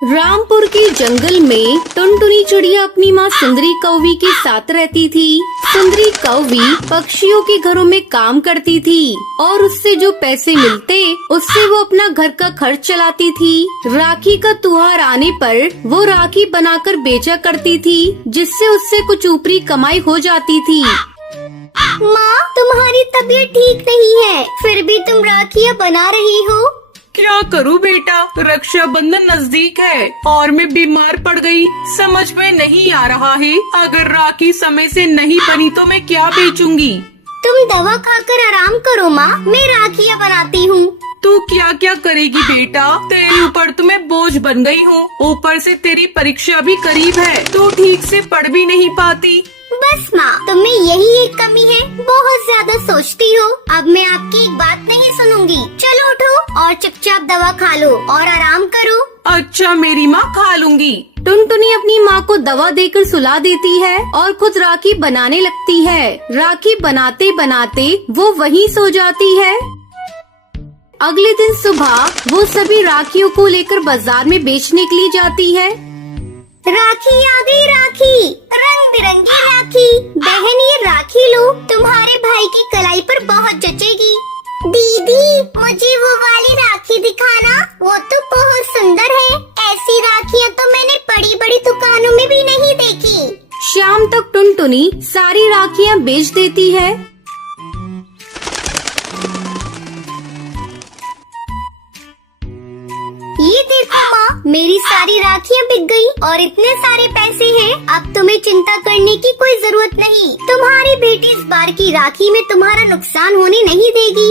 रामपुर के जंगल में टुनटुनी चिड़िया अपनी माँ सुंदरी कौवी के साथ रहती थी। सुंदरी कौवी पक्षियों के घरों में काम करती थी और उससे जो पैसे मिलते उससे वो अपना घर का खर्च चलाती थी। राखी का त्योहार आने पर वो राखी बनाकर बेचा करती थी, जिससे उससे कुछ ऊपरी कमाई हो जाती थी। माँ, तुम्हारी तबीयत ठीक नहीं है, फिर भी तुम राखियाँ बना रही हो। क्या करूं बेटा, रक्षाबंधन नजदीक है और मैं बीमार पड़ गई। समझ में नहीं आ रहा है, अगर राखी समय से नहीं बनी तो मैं क्या बेचूंगी। तुम दवा खाकर आराम करो माँ, मैं राखियाँ बनाती हूँ। तू क्या क्या करेगी बेटा, तेरे ऊपर तो मैं बोझ बन गई हूँ। ऊपर से तेरी परीक्षा भी करीब है, तू ठीक से पढ़ भी नहीं पाती। बस माँ, तुम्हें यही एक कमी है, बहुत ज्यादा सोचती हो। अब मैं आपकी एक बात नहीं सुनूंगी। चलो उठो और चुपचाप दवा खा लो और आराम करो। अच्छा मेरी माँ, खा लूंगी। टुनटुनी अपनी माँ को दवा देकर सुला देती है और खुद राखी बनाने लगती है। राखी बनाते बनाते वो वहीं सो जाती है। अगले दिन सुबह वो सभी राखियों को लेकर बाजार में बेचने के लिए जाती है। राखी आ गई, राखी, रंग बिरंगी राखी। बहन, ये राखी लो, तुम्हारे भाई की कलाई पर बहुत जचेगी। दीदी, मुझे वो वाली राखी दिखाना, वो तो बहुत सुंदर है। ऐसी राखियाँ तो मैंने बड़ी बड़ी दुकानों में भी नहीं देखी। शाम तक टुनटुनी सारी राखियाँ बेच देती है। ये देखो माँ, मेरी सारी राखियाँ बिक गई और इतने सारे पैसे हैं। अब तुम्हें चिंता करने की कोई जरूरत नहीं। तुम्हारी बेटी इस बार की राखी में तुम्हारा नुकसान होने नहीं देगी।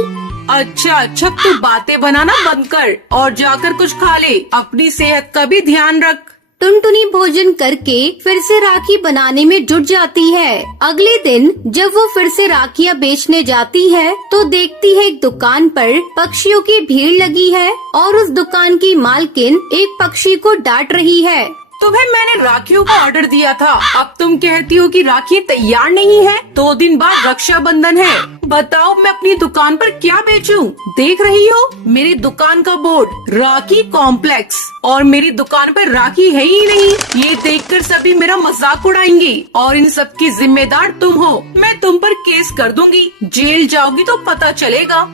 अच्छा, तू बातें बनाना बंद कर और जाकर कुछ खा ले। अपनी सेहत का भी ध्यान रख। टुनटुनी भोजन करके फिर से राखी बनाने में जुट जाती है। अगले दिन जब वो फिर से राखियाँ बेचने जाती है तो देखती है एक दुकान पर पक्षियों की भीड़ लगी है और उस दुकान की मालकिन एक पक्षी को डांट रही है। तुम्हें मैंने राखियों का ऑर्डर दिया था, अब तुम कहती हो कि राखी तैयार नहीं है। 2 दिन बाद रक्षाबंधन है, बताओ मैं अपनी दुकान पर क्या बेचूं? देख रही हो मेरी दुकान का बोर्ड, राखी कॉम्प्लेक्स, और मेरी दुकान पर राखी है ही नहीं। ये देखकर सभी मेरा मजाक उड़ाएंगे और इन सब की जिम्मेदार तुम हो। मैं तुम पर केस कर दूंगी, जेल जाओगी तो पता चलेगा।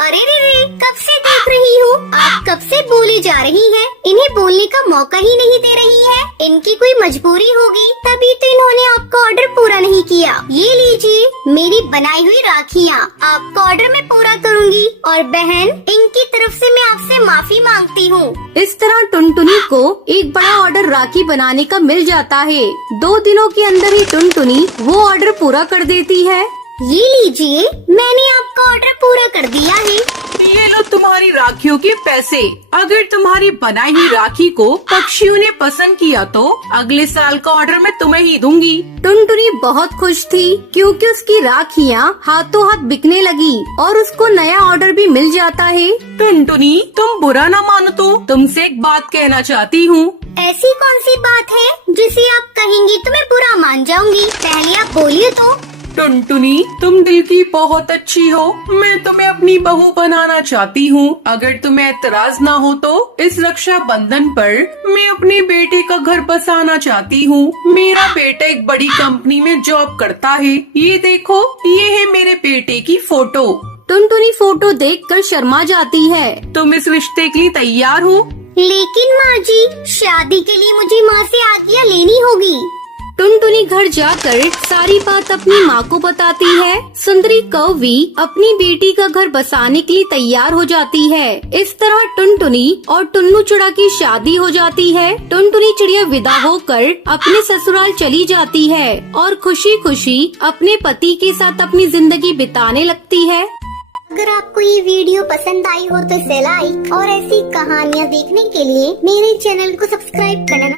अरे रे, कब से देख रही हूँ, आप कब से बोली जा रही हैं। इन्हें बोलने का मौका ही नहीं दे रही है। इनकी कोई मजबूरी होगी, तभी तो इन्होंने आपका ऑर्डर पूरा नहीं किया। ये लीजिए मेरी बनाई हुई राखियाँ, आपका ऑर्डर मैं पूरा करूँगी। और बहन, इनकी तरफ से मैं आपसे माफी मांगती हूँ। इस तरह टुनटुनी को एक बड़ा ऑर्डर राखी बनाने का मिल जाता है। 2 दिनों के अंदर ही टुनटुनी वो ऑर्डर पूरा कर देती है। ये लीजिए, मैंने आपका ऑर्डर पूरा कर दिया है। ये लो तुम्हारी राखियों के पैसे। अगर तुम्हारी बनाई हुई राखी को पक्षियों ने पसंद किया तो अगले साल का ऑर्डर मैं तुम्हें ही दूंगी। टुनटुनी बहुत खुश थी क्योंकि उसकी राखियाँ हाथों हाथ बिकने लगी और उसको नया ऑर्डर भी मिल जाता है। टुनटुनी, तुम बुरा ना मानो तो तुमसे एक बात कहना चाहती हूँ। ऐसी कौन सी बात है जिसे आप कहेंगी तो मैं बुरा मान जाऊंगी? पहले आप बोलिए तो। टुनटुनी, तुम दिल की बहुत अच्छी हो, मैं तुम्हें अपनी बहू बनाना चाहती हूँ। अगर तुम्हें एतराज ना हो तो इस रक्षाबंधन पर मैं अपने बेटे का घर बसाना चाहती हूँ। मेरा बेटा एक बड़ी कंपनी में जॉब करता है। ये देखो, ये है मेरे बेटे की फोटो। टुनटुनी फोटो देखकर शर्मा जाती है। तुम इस रिश्ते के लिए तैयार हो? लेकिन माँ जी, शादी के लिए मुझे माँ से आज्ञा लेनी होगी। टुनटुनी घर जाकर सारी बात अपनी माँ को बताती है। सुंदरी कौवी अपनी बेटी का घर बसाने के लिए तैयार हो जाती है। इस तरह टुनटुनी और टुन्नू चिड़िया की शादी हो जाती है। टुनटुनी चिड़िया विदा होकर अपने ससुराल चली जाती है और खुशी खुशी अपने पति के साथ अपनी जिंदगी बिताने लगती है। अगर आपको ये वीडियो पसंद आई हो तो इसे लाइक और ऐसी कहानियाँ देखने के लिए मेरे चैनल को सब्सक्राइब करना